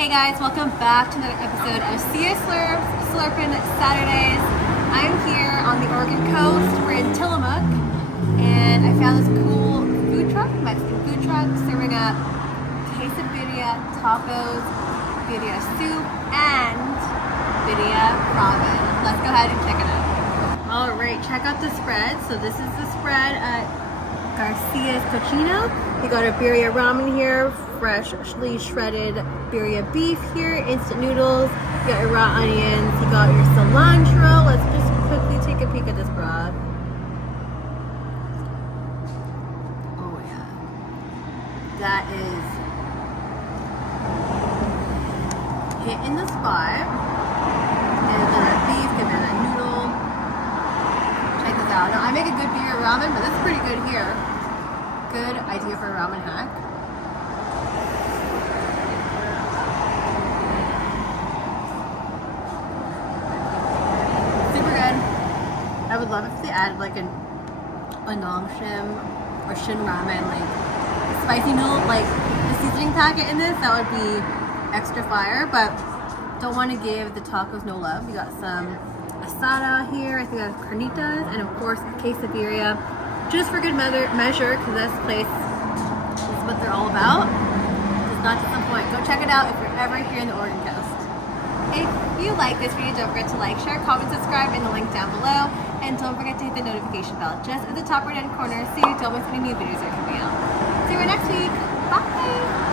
Hey guys, welcome back to another episode of Sia Slurpin' Saturdays. I'm here on the Oregon coast. We're in Tillamook, and I found this cool food truck, Mexican food truck, serving up quesadilla, tacos, birria soup, and birria ramen. Let's go ahead and check it out. All right, check out the spread. So this is the spread at Garcia's Cocina. You got a birria ramen here, freshly shredded birria beef here, instant noodles, you got your raw onions, you got your cilantro. Let's just quickly take a peek at this broth. Oh yeah. That is hitting the spot. And then that beef, give me that noodle. Check this out. Now I make a good birria ramen, but this is pretty good here. Good idea for a ramen hack. Super good. I would love if they added like a nong shim or shin ramen, like spicy noodle, like the seasoning packet in this. That would be extra fire, but don't want to give the tacos no love. We got some asada here. I think that's carnitas, and of course a quesadilla. Just for good measure, because this place is what they're all about. It's not disappoint. Go check it out if you're ever here in the Oregon coast. If you like this video, don't forget to like, share, comment, subscribe in the link down below. And don't forget to hit the notification bell just at the top right hand corner so you don't miss any new videos that are coming out. See you next week. Bye!